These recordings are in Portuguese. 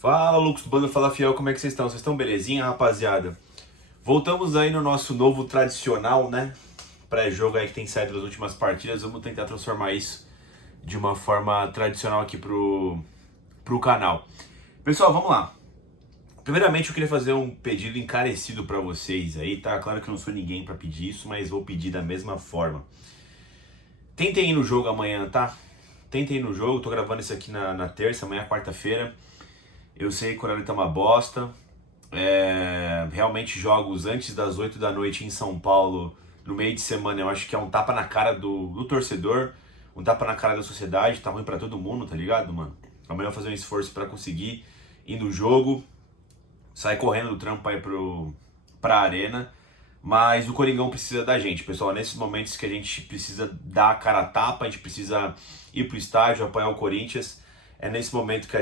Fala, Lucas do Bando Fala Fiel, como é que vocês estão? Vocês estão belezinha, rapaziada? Voltamos aí no nosso novo tradicional, né? Pré-jogo aí que tem saído das últimas partidas. Vamos tentar transformar isso de uma forma tradicional aqui pro canal. Pessoal, vamos lá. Primeiramente, eu queria fazer um pedido encarecido pra vocês aí, tá? Claro que eu não sou ninguém pra pedir isso, mas vou pedir da mesma forma. Tentem ir no jogo amanhã, tá? Tentem ir no jogo. Tô gravando isso aqui na terça, amanhã é quarta-feira. Eu sei que o horário tá uma bosta. Realmente jogos antes das 8 da noite em São Paulo, no meio de semana, eu acho que é um tapa na cara do torcedor, um tapa na cara da sociedade, tá ruim pra todo mundo, tá ligado, mano? Amanhã eu vou fazer um esforço pra conseguir ir no jogo, sair correndo do trampo pra ir pra arena, mas o Coringão precisa da gente, pessoal. É nesses momentos que a gente precisa dar a cara a tapa, a gente precisa ir pro estádio, apoiar o Corinthians. É nesse momento que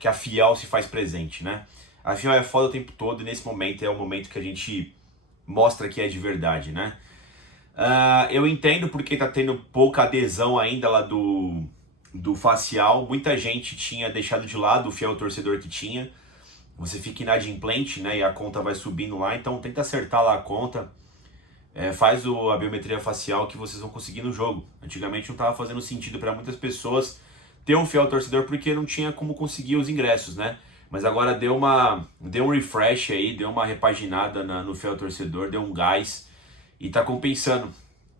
que a Fiel se faz presente, né? A Fiel é foda o tempo todo e nesse momento é o momento que a gente mostra que é de verdade, né? Eu entendo porque tá tendo pouca adesão ainda lá do facial. Muita gente tinha deixado de lado o fiel torcedor que tinha. Você fica inadimplente, né? E a conta vai subindo lá. Então tenta acertar lá a conta. Faz a biometria facial que vocês vão conseguir no jogo. Antigamente não estava fazendo sentido para muitas pessoas ter um fiel torcedor porque não tinha como conseguir os ingressos, né? Mas agora deu um refresh aí, deu uma repaginada no fiel torcedor, deu um gás e tá compensando.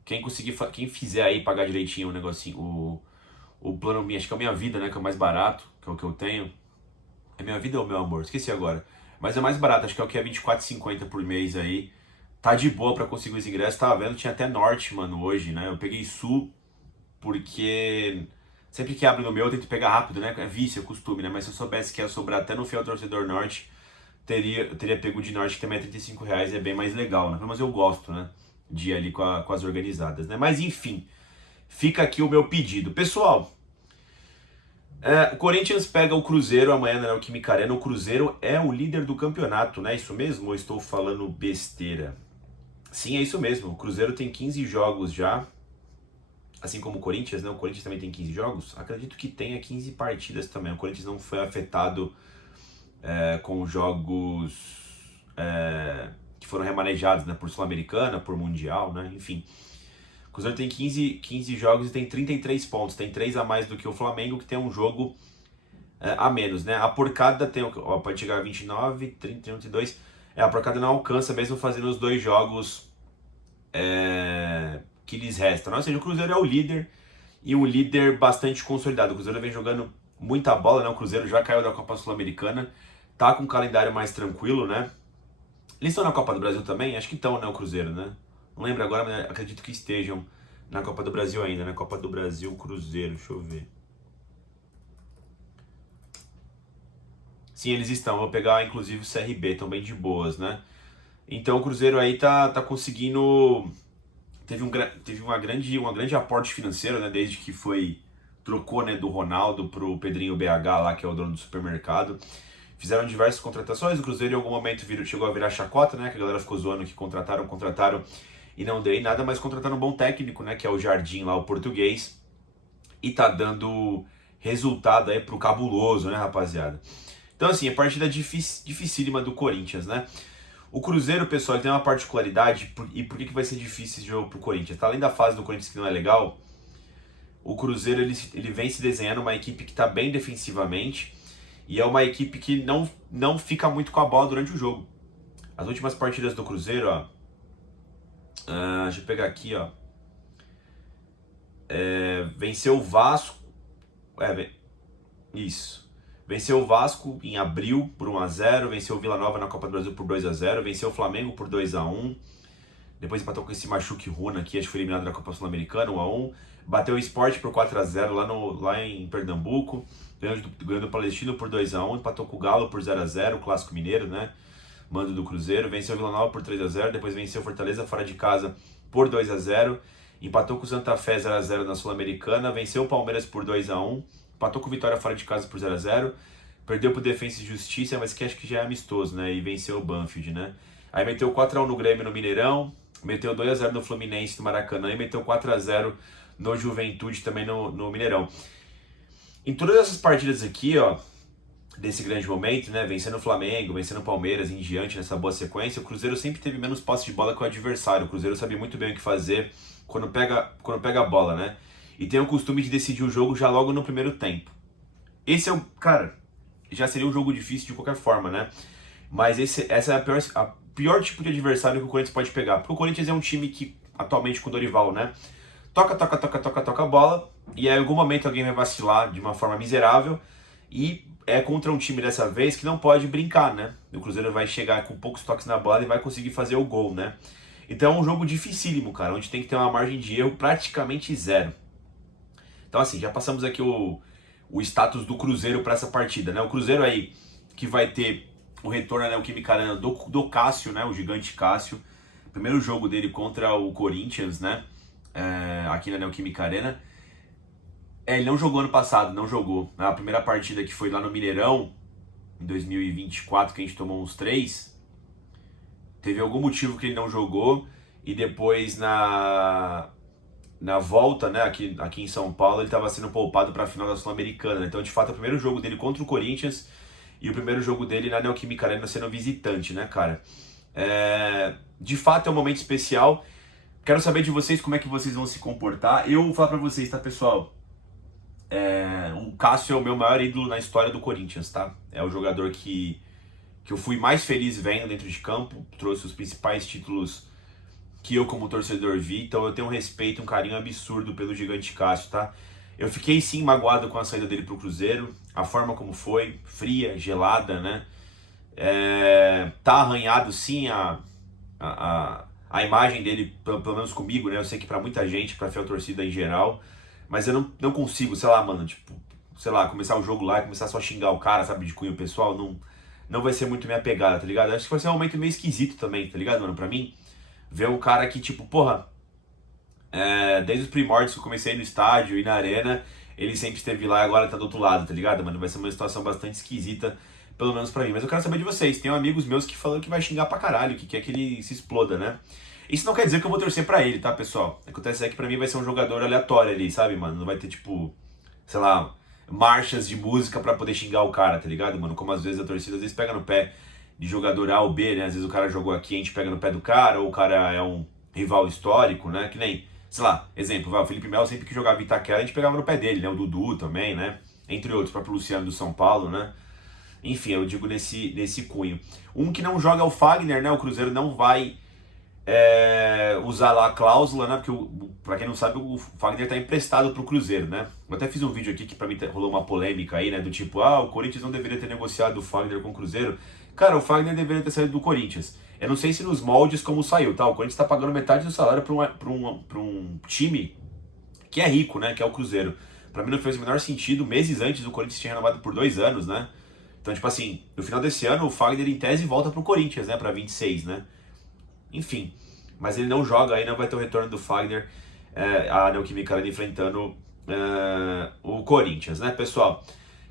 Quem fizer aí pagar direitinho o negocinho, o plano, acho que é a Minha Vida, né? Que é o mais barato, que é o que eu tenho. É Minha Vida ou Meu Amor? Esqueci agora. Mas é mais barato, acho que é o que é R$24,50 por mês aí. Tá de boa pra conseguir os ingressos. Tava vendo, tinha até Norte, mano, hoje, né? Eu peguei Sul porque sempre que abre no meu eu tento pegar rápido, né? É vício, é costume, né? Mas se eu soubesse que ia sobrar até no fiel torcedor Norte, eu teria pego de Norte, que também é R$35, é bem mais legal, né? Mas eu gosto, né? De ir ali com as organizadas, né? Mas enfim, fica aqui o meu pedido. Pessoal, o Corinthians pega o Cruzeiro amanhã na Neoquímica Arena. O Cruzeiro é o líder do campeonato, né? Isso mesmo? Ou estou falando besteira? Sim, é isso mesmo. O Cruzeiro tem 15 jogos já. Assim como o Corinthians, né? O Corinthians também tem 15 jogos. Acredito que tenha 15 partidas também. O Corinthians não foi afetado com jogos que foram remanejados, né? Por Sul-Americana, por Mundial, né? Enfim. O Cruzeiro tem 15 jogos e tem 33 pontos. Tem 3 a mais do que o Flamengo, que tem um jogo a menos, né? A porcada tem, pode chegar a 29, 30, 32. A porcada não alcança, mesmo fazendo os 2 jogos que lhes restam. Ou seja, o Cruzeiro é o líder e um líder bastante consolidado. O Cruzeiro vem jogando muita bola, né? O Cruzeiro já caiu da Copa Sul-Americana, tá com um calendário mais tranquilo, né? Eles estão na Copa do Brasil também? Acho que estão, né? O Cruzeiro, né? Não lembro agora, mas acredito que estejam na Copa do Brasil ainda, né? Copa do Brasil, Cruzeiro, deixa eu ver. Sim, eles estão. Vou pegar inclusive o CRB, estão bem de boas, né? Então o Cruzeiro aí tá conseguindo. Teve um grande aporte financeiro, né? Desde que trocou, né, do Ronaldo pro Pedrinho BH lá, que é o dono do supermercado. Fizeram diversas contratações. O Cruzeiro em algum momento chegou a virar chacota, né? Que a galera ficou zoando que contrataram e não deu em nada, mas contrataram um bom técnico, né? Que é o Jardim lá, o português. E tá dando resultado aí pro cabuloso, né, rapaziada? Então, assim, a partida dificílima do Corinthians, né? O Cruzeiro, pessoal, ele tem uma particularidade, e por que vai ser difícil esse jogo pro Corinthians? Tá, além da fase do Corinthians que não é legal, o Cruzeiro ele vem se desenhando uma equipe que tá bem defensivamente, e é uma equipe que não fica muito com a bola durante o jogo. As últimas partidas do Cruzeiro, ó, deixa eu pegar aqui, ó, venceu o Vasco, isso. Venceu o Vasco em abril por 1-0, venceu o Vila Nova na Copa do Brasil por 2-0, venceu o Flamengo por 2-1, depois empatou com esse Machuque Runa aqui, acho que foi eliminado na Copa Sul-Americana, 1-1, bateu o Sport por 4-0 lá em Pernambuco, ganhou do Palestino por 2-1, empatou com o Galo por 0-0, o Clássico Mineiro, né, mando do Cruzeiro, venceu o Vila Nova por 3-0, depois venceu o Fortaleza fora de casa por 2-0, empatou com o Santa Fé 0-0 na Sul-Americana, venceu o Palmeiras por 2-1, empatou com o Vitória fora de casa por 0-0, perdeu pro Defensa e Justiça, mas que acho que já é amistoso, né? E venceu o Banfield, né? Aí meteu 4-1 no Grêmio no Mineirão, meteu 2-0 no Fluminense no Maracanã e meteu 4-0 no Juventude também no Mineirão. Em todas essas partidas aqui, ó, desse grande momento, né? Vencendo o Flamengo, vencendo o Palmeiras em diante nessa boa sequência, o Cruzeiro sempre teve menos posse de bola que o adversário. O Cruzeiro sabia muito bem o que fazer quando pega a bola, né? E tem o costume de decidir o jogo já logo no primeiro tempo. Esse é o, cara, já seria um jogo difícil de qualquer forma, né? Mas essa é a pior tipo de adversário que o Corinthians pode pegar. Porque o Corinthians é um time que, atualmente com o Dorival, né? Toca a bola, e aí em algum momento alguém vai vacilar de uma forma miserável, e é contra um time dessa vez que não pode brincar, né? O Cruzeiro vai chegar com poucos toques na bola e vai conseguir fazer o gol, né? Então é um jogo dificílimo, cara, onde tem que ter uma margem de erro praticamente zero. Então assim, já passamos aqui o status do Cruzeiro para essa partida, né? O Cruzeiro aí que vai ter o retorno na Neoquímica Arena do Cássio, né? O gigante Cássio. Primeiro jogo dele contra o Corinthians, né? Aqui na Neoquímica Arena. Ele não jogou ano passado, não jogou. A primeira partida que foi lá no Mineirão, em 2024, que a gente tomou uns 3, teve algum motivo que ele não jogou, e depois na volta, né, aqui em São Paulo, ele estava sendo poupado para a final da Sul-Americana. Então, de fato, é o primeiro jogo dele contra o Corinthians e o primeiro jogo dele na Neoquímica Arena sendo visitante, né, cara? De fato, é um momento especial. Quero saber de vocês como é que vocês vão se comportar. Eu vou falar para vocês, tá, pessoal? O Cássio é o meu maior ídolo na história do Corinthians, tá? É o jogador que eu fui mais feliz vendo dentro de campo, trouxe os principais títulos que eu como torcedor vi, então eu tenho um respeito, um carinho absurdo pelo gigante Cássio, tá? Eu fiquei sim magoado com a saída dele pro Cruzeiro, a forma como foi, fria, gelada, né? Tá arranhado sim a imagem dele, pelo menos comigo, né? Eu sei que pra muita gente, pra fiel torcida em geral, mas eu não consigo, sei lá, mano, tipo, sei lá, começar o jogo lá e começar só a xingar o cara, sabe, de cunho pessoal, não vai ser muito minha pegada, tá ligado? Acho que vai ser um momento meio esquisito também, tá ligado, mano? Pra mim, ver um cara que, tipo, porra, desde os primórdios que eu comecei no estádio e na arena, ele sempre esteve lá e agora tá do outro lado, tá ligado, mano? Vai ser uma situação bastante esquisita, pelo menos pra mim. Mas eu quero saber de vocês. Tem amigos meus que falam que vai xingar pra caralho, que quer que ele se exploda, né? Isso não quer dizer que eu vou torcer pra ele, tá, pessoal? Acontece que pra mim vai ser um jogador aleatório ali, sabe, mano? Não vai ter, tipo, sei lá, marchas de música pra poder xingar o cara, tá ligado, mano? Como às vezes a torcida às vezes pega no pé de jogador A ou B, né? Às vezes o cara jogou aqui, a gente pega no pé do cara, ou o cara é um rival histórico, né? Que nem, sei lá, exemplo, o Felipe Melo sempre que jogava em Itaquera, a gente pegava no pé dele, né? O Dudu também, né? Entre outros, o próprio Luciano do São Paulo, né? Enfim, eu digo nesse cunho. Um que não joga é o Fagner, né? O Cruzeiro não vai usar lá a cláusula, né? Porque, pra quem não sabe, o Fagner tá emprestado pro Cruzeiro, né? Eu até fiz um vídeo aqui que pra mim rolou uma polêmica aí, né? Do tipo, o Corinthians não deveria ter negociado o Fagner com o Cruzeiro. Cara, o Fagner deveria ter saído do Corinthians. Eu não sei se nos moldes como saiu, tá? O Corinthians tá pagando metade do salário pra um time que é rico, né? Que é o Cruzeiro. Pra mim não fez o menor sentido. Meses antes o Corinthians tinha renovado por 2 anos, né? Então, tipo assim, no final desse ano o Fagner em tese volta pro Corinthians, né? Pra 26, né? Enfim, mas ele não joga aí, não vai ter o retorno do Fagner, a Neoquímica Arena enfrentando o Corinthians, né, pessoal?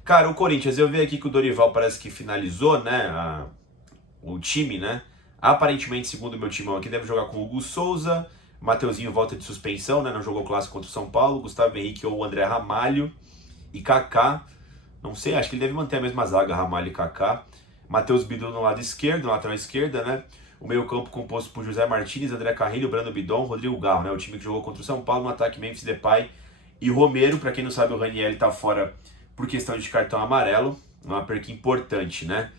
Cara, o Corinthians, eu vi aqui que o Dorival parece que finalizou, né, o time, né? Aparentemente, segundo o meu timão aqui, deve jogar com o Hugo Souza, Mateuzinho volta de suspensão, né, não jogou clássico contra o São Paulo, Gustavo Henrique ou o André Ramalho e Kaká, não sei, acho que ele deve manter a mesma zaga, Ramalho e Kaká. Matheus Bidu no lado esquerdo, na lateral esquerda, né? O meio-campo composto por José Martins, André Carrilho, Brando Bidon, Rodrigo Garro, né? O time que jogou contra o São Paulo, no ataque Memphis Depay e Romero. Para quem não sabe, o Ranieri tá fora por questão de cartão amarelo, uma perca importante, né?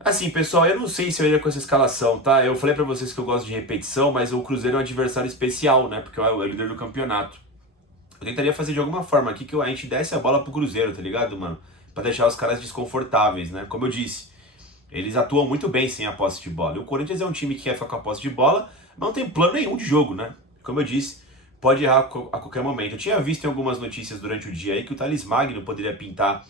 Assim, pessoal, eu não sei se eu iria com essa escalação, tá? Eu falei para vocês que eu gosto de repetição, mas o Cruzeiro é um adversário especial, né? Porque é o líder do campeonato. Eu tentaria fazer de alguma forma aqui que a gente desse a bola pro Cruzeiro, tá ligado, mano? Pra deixar os caras desconfortáveis, né? Como eu disse, eles atuam muito bem sem a posse de bola. E o Corinthians é um time que quer ficar com a posse de bola, mas não tem plano nenhum de jogo, né? Como eu disse, pode errar a qualquer momento. Eu tinha visto em algumas notícias durante o dia aí que o Thales Magno poderia pintar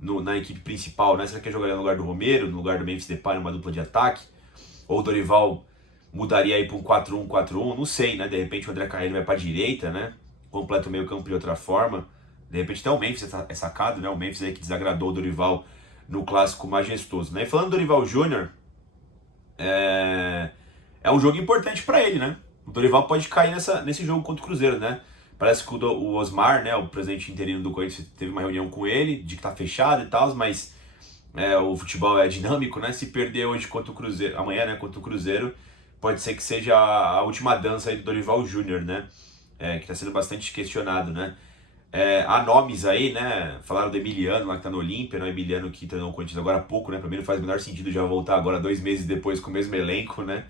na equipe principal, né? Será que ele jogaria no lugar do Romero, no lugar do Memphis Depay, numa dupla de ataque? Ou o Dorival mudaria aí pra um 4-1-4-1? Não sei, né? De repente o André Carrilho vai pra direita, né? Completa o meio campo de outra forma. De repente até o Memphis é sacado, né? O Memphis aí que desagradou o Dorival no clássico majestoso, né? E falando do Dorival Júnior, é um jogo importante para ele, né? O Dorival pode cair nesse jogo contra o Cruzeiro, né? Parece que o Osmar, né, o presidente interino do Corinthians, teve uma reunião com ele, de que tá fechado e tal, mas o futebol é dinâmico, né? Se perder hoje contra o Cruzeiro, amanhã, né, contra o Cruzeiro, pode ser que seja a última dança aí do Dorival Júnior, né? Que está sendo bastante questionado, né? Há nomes aí, né? Falaram do Emiliano lá que tá no Olímpia, né? O Emiliano que treinou o Corinthians agora há pouco, né? Pra mim não faz o menor sentido já voltar agora 2 meses depois com o mesmo elenco, né?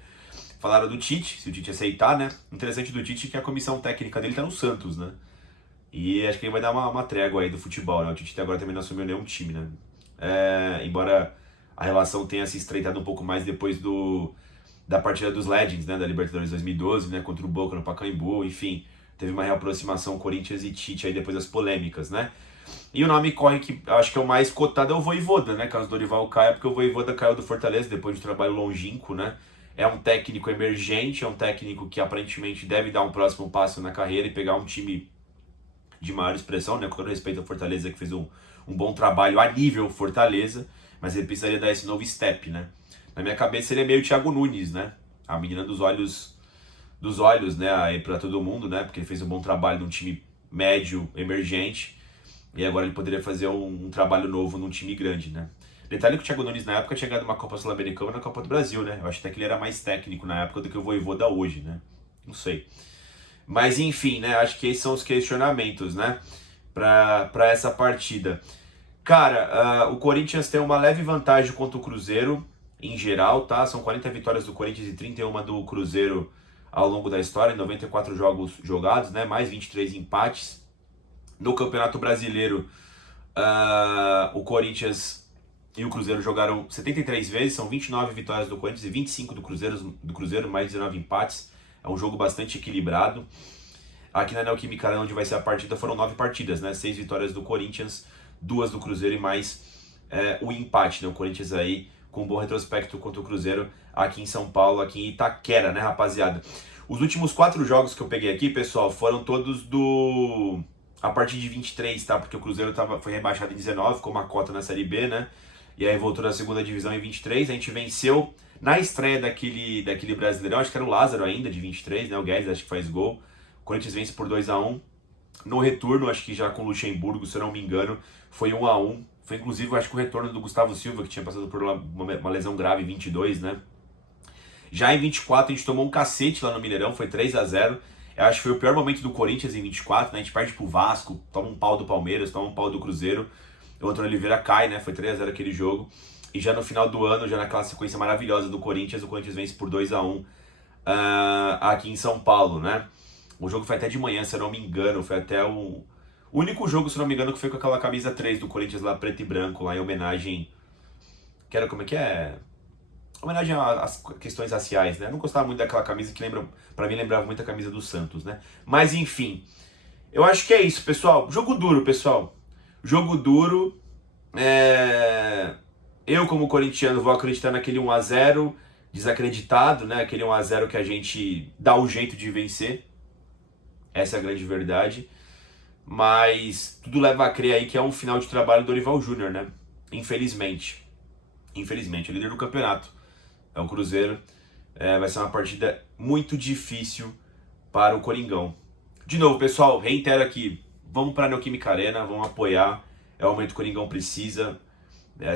Falaram do Tite, se o Tite aceitar, né? Interessante do Tite é que a comissão técnica dele tá no Santos, né? E acho que ele vai dar uma trégua aí do futebol, né? O Tite até agora também não assumiu nenhum time, né? Embora a relação tenha se estreitado um pouco mais depois da partida dos Legends, né? Da Libertadores 2012, né? Contra o Boca no Pacaembu, enfim. Teve uma reaproximação Corinthians e Tite aí depois das polêmicas, né? E o nome corre que acho que é o mais cotado é o Vojvoda, né? Caso o Dorival caia, porque o Vojvoda caiu do Fortaleza depois de um trabalho longínquo, né? É um técnico emergente, é um técnico que aparentemente deve dar um próximo passo na carreira e pegar um time de maior expressão, né? Com todo respeito ao Fortaleza, que fez um bom trabalho a nível Fortaleza, mas ele precisaria dar esse novo step, né? Na minha cabeça ele é meio Thiago Nunes, né? A menina dos olhos, né? Aí pra todo mundo, né? Porque ele fez um bom trabalho num time médio, emergente, e agora ele poderia fazer um trabalho novo num time grande, né? Detalhe que o Thiago Nunes na época tinha ganhado uma Copa Sul-Americana e na Copa do Brasil, né? Eu acho até que ele era mais técnico na época do que o Vojvoda hoje, né? Não sei. Mas enfim, né? Acho que esses são os questionamentos, né? Pra essa partida. Cara, o Corinthians tem uma leve vantagem contra o Cruzeiro, em geral, tá? São 40 vitórias do Corinthians e 31 do Cruzeiro ao longo da história, 94 jogos jogados, né? Mais 23 empates. No Campeonato Brasileiro, o Corinthians e o Cruzeiro jogaram 73 vezes, são 29 vitórias do Corinthians e 25 do Cruzeiro, mais 19 empates. É um jogo bastante equilibrado. Aqui na Neoquímica Arena, onde vai ser a partida, foram 9 partidas, né? 6 vitórias do Corinthians, 2 do Cruzeiro e mais o empate, né? O Corinthians aí com um bom retrospecto contra o Cruzeiro aqui em São Paulo, aqui em Itaquera, né, rapaziada? Os últimos 4 jogos que eu peguei aqui, pessoal, foram todos a partir de 23, tá? Porque o Cruzeiro foi rebaixado em 19, ficou uma cota na Série B, né? E aí voltou da segunda divisão em 23. A gente venceu na estreia daquele Brasileirão, acho que era o Lázaro ainda, de 23, né? O Guedes acho que faz gol. O Corinthians vence por 2-1. No retorno, acho que já com o Luxemburgo, se eu não me engano, foi 1-1. Foi inclusive, acho que o retorno do Gustavo Silva, que tinha passado por uma lesão grave em 22, né? Já em 24, a gente tomou um cacete lá no Mineirão, foi 3-0. Eu acho que foi o pior momento do Corinthians em 24, né? A gente perde pro Vasco, toma um pau do Palmeiras, toma um pau do Cruzeiro. O Antônio Oliveira cai, né? Foi 3-0 aquele jogo. E já no final do ano, já naquela sequência maravilhosa do Corinthians, o Corinthians vence por 2-1 aqui em São Paulo, né? O jogo foi até de manhã, se eu não me engano. Foi até o único jogo, se eu não me engano, que foi com aquela camisa 3 do Corinthians lá, preto e branco, lá em homenagem... Que era como é que é? Homenagem às questões raciais, né? Eu não gostava muito daquela camisa que pra mim lembrava muito a camisa do Santos, né? Mas enfim, eu acho que é isso, pessoal. Jogo duro, pessoal. Jogo duro. Eu, como corintiano, vou acreditar naquele 1-0 desacreditado, né? Aquele 1-0 que a gente dá o jeito de vencer. Essa é a grande verdade. Mas tudo leva a crer aí que é um final de trabalho do Dorival Júnior, né? Infelizmente. Infelizmente, o líder do campeonato é o Cruzeiro. Vai ser uma partida muito difícil para o Coringão. De novo, pessoal, reitero aqui. Vamos para a Neoquímica Arena, vamos apoiar. É o momento que o Coringão precisa.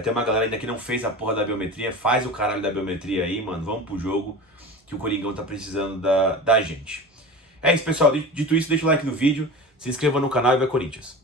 Tem uma galera ainda que não fez a porra da biometria. Faz o caralho da biometria aí, mano. Vamos pro jogo que o Coringão tá precisando da gente. É isso, pessoal. Dito isso, deixa o like no vídeo. Se inscreva no canal e vai Corinthians.